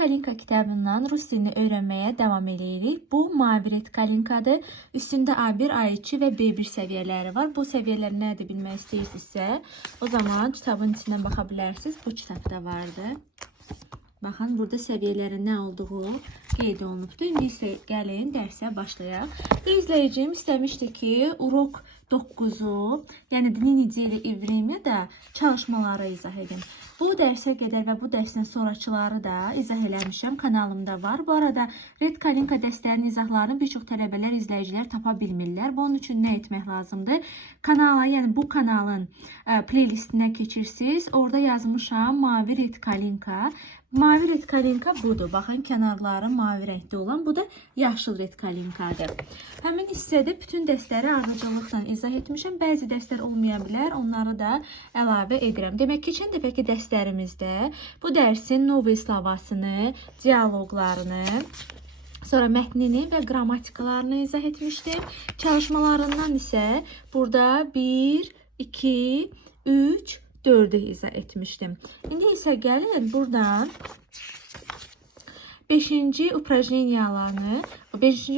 Kalinka kitabından Rus dilini öğrenmeye devam edirik. Bu mavi Red Kalinkadır. Üstündə A1, A2 və B1 səviyyələri var. Bu səviyyələr nədir bilmək istəyirsinizsə, o zaman kitabın içindən baxa bilərsiniz. Bu kitabda vardı. Baxın, burada səviyyələrin nə olduğu qeyd olunubdur. İndi isə gəlin dərsə başlayaq. İzləyicim istəmişdi ki, urok 9-u, yəni dini necə ilə ivrimi də çalışmaları izah edin. Bu dərsə qədər və bu dərsdən sonrakıları da izah eləmişəm, kanalımda var. Bu arada Red Kalinka dərslərinin izahlarını bir çox tələbələr, izləyicilər tapa bilmirlər. Bunun üçün nə etmək lazımdır? Kanala, yəni bu kanalın playlistinə keçirsiniz. Orada yazmışam mavi Red Kalinka. Mavi Red Kalinka budur. Baxın, kənarları mavi rəngdə olan. Bu da yaşıl Red Kalinkadır. Həmin hissədə bütün dərsləri ardıcıllıqla izah etmişəm. Bəzi dərslər olmaya bilər. Onları da əlavə edirəm. Demək, keçən dəfəki dərslərimizdə bu dərsin novi slavasını, dialoqlarını, sonra mətnini və qrammatikalarını izah etmişdim. Çalışmalarından isə burada 1, 2, 3, 4'ü izah etmiştim. İndi isə gəlin buradan 5-ci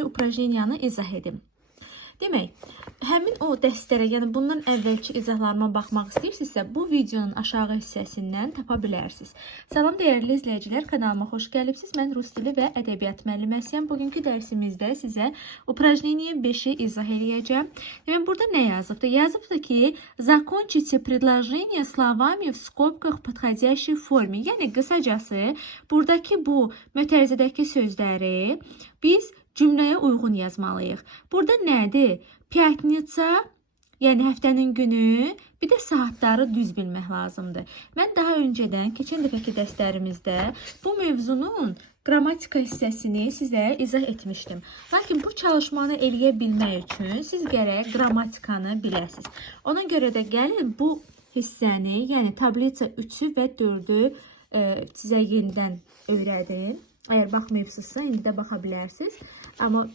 upражнениyanı izah edim. Demək, həmin o dərslərə, yəni bundan əvvəlki izahlarıma baxmaq istəyirsinizsə, bu videonun aşağı hissəsindən tapa bilərsiniz. Salam dəyərli izləyicilər, kanalıma xoş gəlibsiniz. Mən rus dili və ədəbiyyat müəlliməsiyəm. Bugünkü dərsimizdə sizə upражнение 5-i izah edəcəm. Demək, burada nə yazıbdır? Yazıbdır ki, закончите предложение словами в скобках подходящей форме. Yəni, qısacası, buradakı bu mötərizədəki sözləri biz cümləyə uyğun yazmalıyıq. Burada nədir? Pятница, yəni həftənin günü, bir də saatları düz bilmək lazımdır. Mən daha öncədən, keçən dəfəki dərslərimizdə bu mövzunun qrammatika hissəsini sizə izah etmişdim. Lakin bu çalışmanı eləyə bilmək üçün siz gərək qrammatikanı biləsiniz. Ona görə də gəlin bu hissəni, yəni tablitsa 3-ü və 4-ü sizə yenidən öyrədim. Əgər baxmayıbsınızsa, indi də baxa bilərsiniz. Amma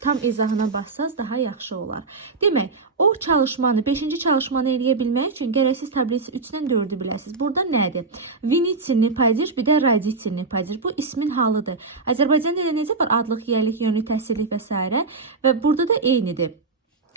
tam izahına baxsaz daha yaxşı olar. Demək, o çalışmanı, 5-ci çalışmanı eləyə bilmək üçün gərək siz tablitsi 3-dən 4-ü biləsiniz. Burada nədir? Vinitilni падеж, bir də raditilni падеж. Bu ismin halıdır. Azərbaycan dilində necə var? Adlıq, yerlik, yönlü, təsirlik və s. Və burada da eynidir.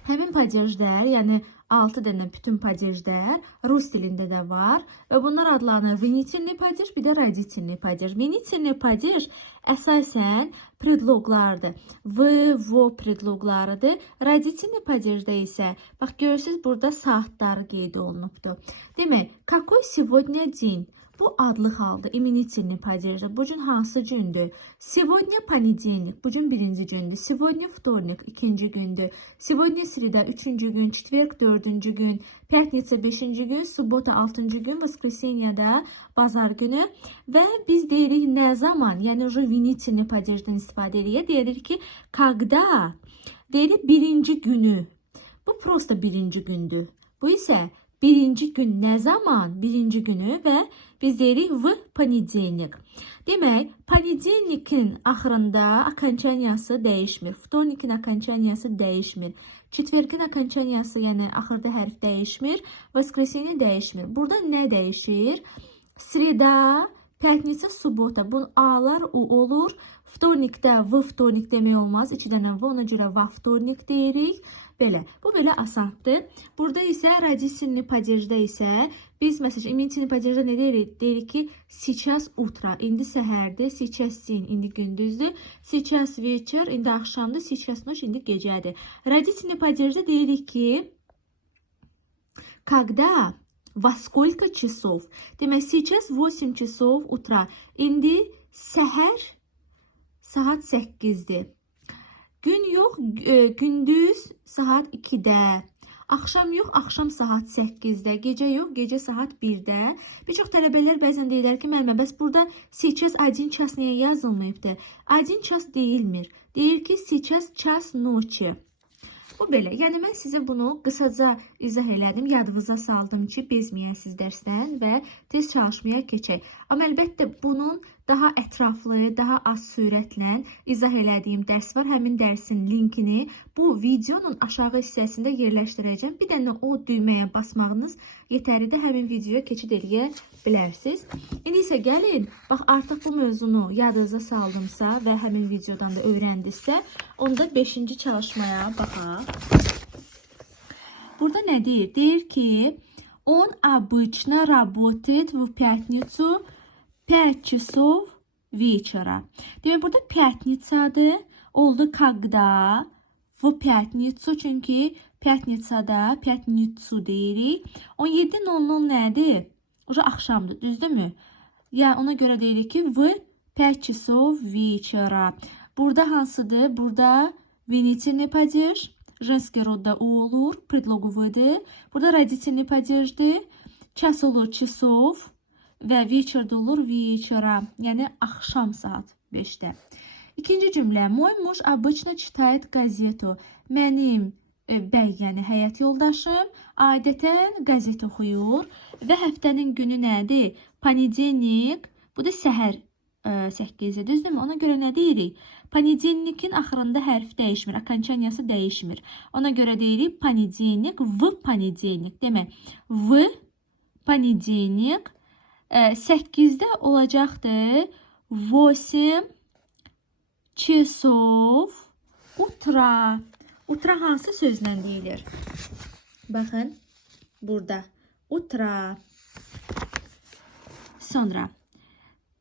Həmin padejlər, yəni 6 dənə bütün padejlər rus dilində də var və bunlar adlanır vinitilni падеж, bir də raditilni падеж. Vinitilni падеж əsasən predloqlardır. V predloqlarıdır. Raditilni падежdə isə, bax görürsünüz, burada saatları qeyd olunubdur. Demək, какой сегодня день? Bu adlı haldır. İminitilni падежdə. Bu gün hansı gündür? Сегодня понедельник. Bu gün birinci gündür. Сегодня вторник. İkinci gündür. Сегодня среда. Üçüncü gün. Четверг. Dördüncü gün. Пятница. Beşinci gün. Суббота. Altıncı gün. Воскресенье da bazar günü. Və biz deyirik nə zaman? Yəni уже винительni падежdən istifadə edirik. Deyirik ki, когда? Deyirik birinci günü. Bu prosta birinci gündür. Bu isə birinci gün nə zaman? Birinci günü və biz deyirik v понедельник. Demək, понедельниkin axırında окончаниясы dəyişmir. Вторниkin окончаниясы dəyişmir. Четвергin окончаниясы, yəni axırda hərf dəyişmir. Воскресенье dəyişmir. Burada nə dəyişir? Sreda, pятница, суббота. Bunun a'lar u olur. Вторникdə v вторник demək olmaz. 2 dənə v, ona görə va вторник deyirik. Belə. Bu belə asandır. Burada isə raditilni падежdə isə biz məsələn imintilni падежdə nə deyirik? Deyirik ki, сейчас утро. İndi səhərdir. Сейчас день. İndi gündüzdür. Сейчас вечер. İndi axşamdır. Сейчас ночь. İndi gecədir. Raditilni падежdə deyirik ki, когда, во сколько часов? Demək, сейчас 8 часов утра. İndi səhər saat 8-dir. Gün yox, gündüz saat 2-də. Axşam yox, axşam saat 8-də. Gecə yox, gecə saat 1-də. Bir çox tələbələr bəzən deyirlər ki, müəllimə, bəs burada сейчас 1 час niyə yazılmayıbdır? 1 час deyilmir. Deyir ki, сейчас час ночи. Bu belə. Yəni mən sizə bunu qısaca izah elədim, yadınıza saldım ki, bezməyəsiniz dərsdən və tez çalışmaya keçək. Amma əlbəttə bunun daha ətraflı, daha az sürətlə izah elədiyim dərs var. Həmin dərsin linkini bu videonun aşağı hissəsində yerləşdirəcəm. Bir dənə o düyməyə basmağınız yetəridir. Həmin videoya keçid eləyə bilərsiniz. İndi isə gəlin, bax artıq bu mövzunu yadınıza saldımsa və həmin videodan da öyrəndinizsə, onda 5-ci çalışmaya baxaq. Burada nə deyir? Deyir ki, он обычно работает в пятницу 5 часов вечера. Demək, burada пятницаdır. Oldu когда в пятницу. Çünki пятницада пятницу deyirik. 17:00 nədir? Oca axşamdır, düzdürmü? Yəni ona görə deyirik ki, в 5 часов вечера. Burada hansıdır? Burada винительный падеж. Женский rodda u olur. Predlogovıdır. Burada родительный падежdir. Ças olur часов. Və вечерdə olur вечера. Yəni axşam saat 5-də. İkinci cümlə. Мой муж обычно читает газету. Mənim bəy, yəni həyat yoldaşım adətən qəzet oxuyur. Və həftənin günü nədir? Понедельник. Bu da səhər 8-dir, düzdürmü? Ona görə nə deyirik? Понедельниkin axırında hərf dəyişmir. Окончаниясы dəyişmir. Ona görə deyirik понедельник, в понедельник. Demək, в понедельник 8-də olacaqdır 8 часов утра. Утра hansı sözlə deyilir? Baxın, burada. Утра. Sonra.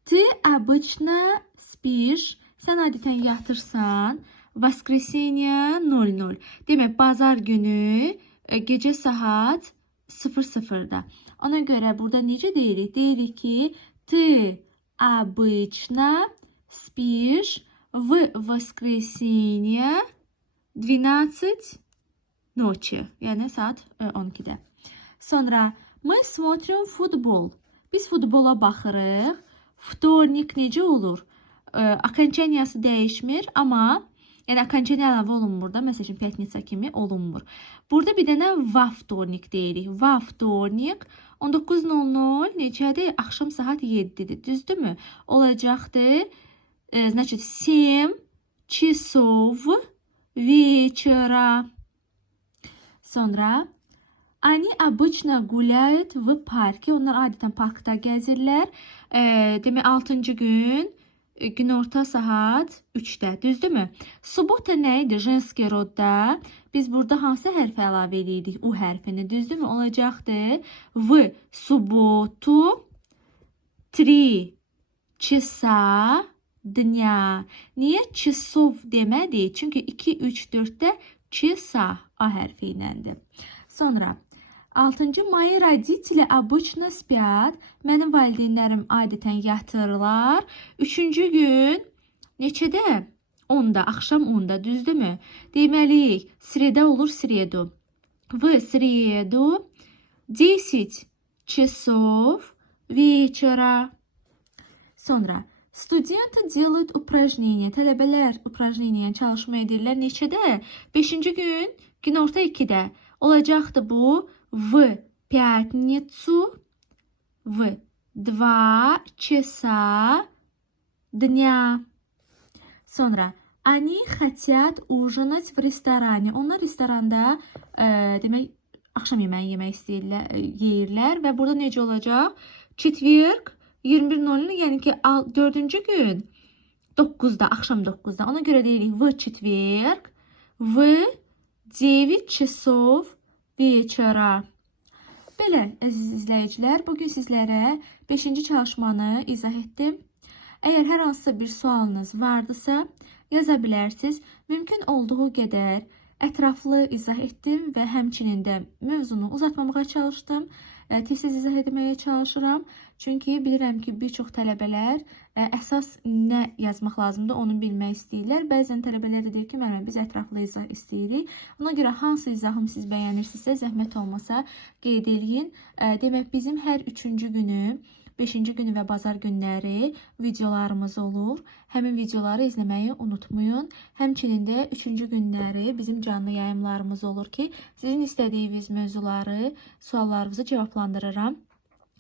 Ты обычно спишь. Sən adətən yatırsan. Воскресенье 00. Demək, bazar günü gecə saat 00-da. Ona görə burada necə deyirik? Deyirik ki, ты обычно спишь в воскресенье 12 ночи. Yəni saat 12-də. Sonra мы смотрим футбол. Biz futbola baxırıq. Вторник necə olur? Окончаниясы dəyişmir, amma yəni окончание əlavə olunmur da, məsəl üçün пятница kimi olunmur. Burada bir dənə во вторник deyirik. Во вторник 19:00 necədir? Axşam saat 7-dir. Düzdürmü? Olacaqdır. Значит, 7 часов вечера. Sonra они обычно гуляют в парке. Onlar adətən parkda gəzirlər. Demək, 6-cı gün günorta saat 3-də, düzdürmü? Subota nə idi? Женский rodda. Biz burada hansı hərfi əlavə edirik? U hərfini, düzdürmü? Olacaqdır. В субботу 3 часа dня. Niyə часов demədik? Çünki 2, 3, 4-də часа A hərfi iləndir. Sonra 6-cı Мои родители обычно спят. Mənim valideynlərim adətən yatırlar. 3-cü gün neçədə? 10-da, axşam 10-da, düzdürmü? Deməliyik, sreда olur sredu. В среду 10 часов вечера. Sonra Студенты делают упражнения. Tələbələr упражнения, çalışma edirlər. Neçədə? 5-ci gün, günorta 2-də. Olacaqdır bu в пятницу в 2 часа дня. Sonra они хотят ужинать в ресторане. Onlar restoranda demək axşam yeməyi yemək istəyirlər, yeyirlər və burada necə olacaq? Четверг 21:00, yəni ki 4-cü gün 9-da, axşam 9-da. Ona görə deyirik в четверг в 9 часов вечера. Belə, əziz izləyicilər, bugün sizlərə 5-ci çalışmanı izah etdim. Əgər hər hansısa bir sualınız vardısa, yaza bilərsiniz. Mümkün olduğu qədər ətraflı izah etdim və həmçinin də mövzunu uzatmamağa çalışdım. Tez-tez izah etməyə çalışıram. Çünki bilirəm ki, bir çox tələbələr əsas nə yazmaq lazımdır, onu bilmək istəyirlər. Bəzən tələbələr deyir ki, müəllimə, biz ətraflı izah istəyirik. Ona görə hansı izahım siz bəyənirsinizsə, zəhmət olmasa qeyd eləyin. Demək, bizim hər 3-cü günü, 5-ci günü və bazar günləri videolarımız olur. Həmin videoları izləməyi unutmayın. Həmçinin də 3-cü günləri bizim canlı yayımlarımız olur ki, sizin istədiyiniz mövzuları, suallarınızı cavablandırıram.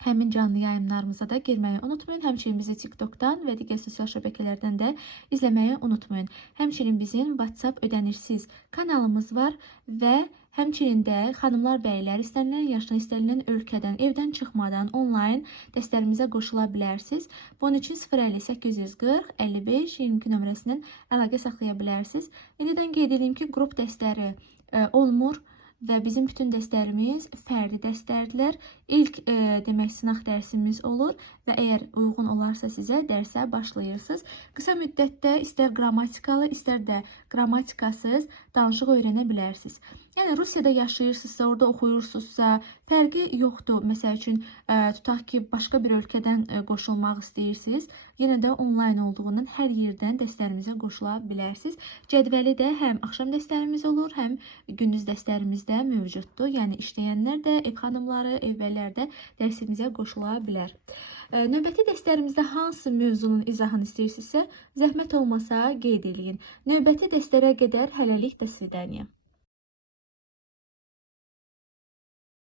Həmin canlı yayımlarımıza da girməyi unutmayın. Həmçinin bizi TikTok'dan və digər sosial şəbəkələrdən də izləməyi unutmayın. Həmçinin bizim WhatsApp ödənişsiz kanalımız var və həmçinin də xanımlar, bəylər istənilən yaşdan, istənilən ölkədən, evdən çıxmadan onlayn dərslərimizə qoşula bilərsiniz. Bunun üçün 050 840 55 22 nömrəsindən əlaqə saxlaya bilərsiniz. İndidən qeyd edeyim ki, qrup dərsləri olmur. Və bizim bütün dərslərimiz fərdi dərslərdir. İlk demək sınaq dərsimiz olur və əgər uyğun olarsa sizə dərsə başlayırsınız. Qısa müddətdə istər qrammatikalı, istər də qrammatikasız danışıq öyrənə bilərsiniz. Yəni Rusiyada yaşayırsınızsa, orada oxuyursunuzsa, fərqi yoxdur. Məsəl üçün tutaq ki, başqa bir ölkədən qoşulmaq istəyirsiniz. Yenə də onlayn olduğundan hər yerdən dərslərimizə qoşula bilərsiniz. Cədvəli də həm axşam dərslərimiz olur, həm gündüz dərslərimiz də mövcuddur. Yəni işləyənlər də, ev xanımları, evvəllər də dərsimizə qoşula bilər. Növbəti dərslərimizdə hansı mövzunun izahını istəyirsinizsə, zəhmət olmasa qeyd edin. Növbəti dərslərə qədər hələlik də svidaniya.